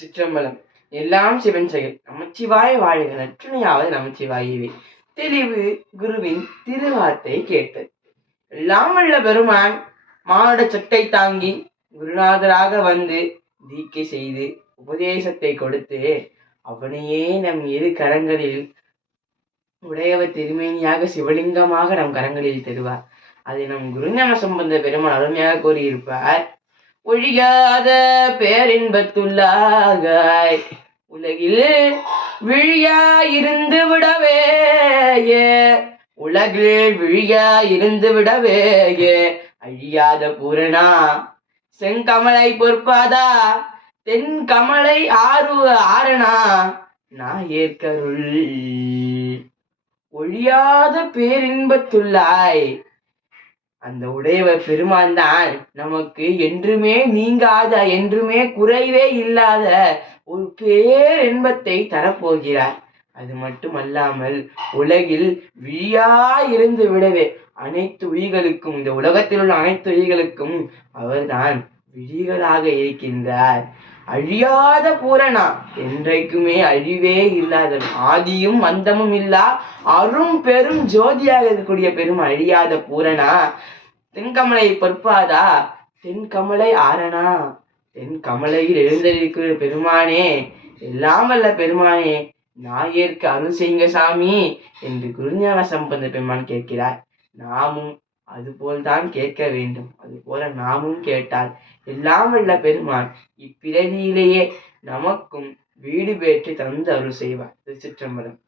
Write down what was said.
சிற்றம்பலம். எல்லாம் சிவன் செயல். நமச்சிவாய வாழ்க நற்றுணையாவது நமச்சிவாயவே. தெளிவு குருவின் திருவார்த்தை கேட்டது எல்லாம் உள்ள பெருமான் மானுட சட்டை தாங்கி குருநாதராக வந்து தீக்கை செய்து உபதேசத்தை கொடுத்து அவனையே நம் இரு கரங்களில் உடையவர் திருமேனியாக சிவலிங்கமாக நம் கரங்களில் தருவார். அதை நம் குருஞான சம்பந்த பெருமான் அருமையாக கூறியிருப்பார். ஒழியாத பேரின்பத்துள்ளாகாய். உலகில் விழியா இருந்து உலகில் விழியா இருந்து அழியாத பூரணா செங்கமலை பொற்பாதா தென் கமலை ஆறு ஆரணா ஏற்கருள் ஒழியாத பேரின்பத்துள்ளாய். அந்த உடையவர் பெருமான் தான் நமக்கு என்றுமே நீங்காத என்றுமே குறைவே இல்லாத ஒரு பேர் இன்பத்தை தரப்போகிறார். அது மட்டுமல்லாமல் உலகில் விழியா இருந்து விடவே அனைத்து உயிர்களுக்கும் இந்த உலகத்தில் உள்ள அனைத்து உயிர்களுக்கும் அவர்தான் விழிகளாக இருக்கின்றார். அழியாத பூரணா. என்றைக்குமே அழிவே இல்லாத ஆதியும் அந்தமும் இல்லா. அரும் பெரும் ஜோதியாக இருக்கக்கூடிய பெரும் அழியாத பூரணா. தென்கமலை பொற்பாதா. தென்கமலை ஆரணா. தென் கமலையில் எழுந்திருக்கிற பெருமானே. எல்லாம் வல்ல பெருமானே. நாயேற்கு அருள் செய்யுங்க சாமி என்று குருஞான சம்பந்த பெருமான் கேட்கிறார். நாமும் அதுபோல்தான் கேட்க வேண்டும். அதுபோல நாமும் கேட்டால் எல்லாமல்ல பெருமான் இப்பிறவியிலேயே நமக்கும் வீடு பெற்று தந்து அருள் செய்வார். திருச்சிற்றம்பலம்.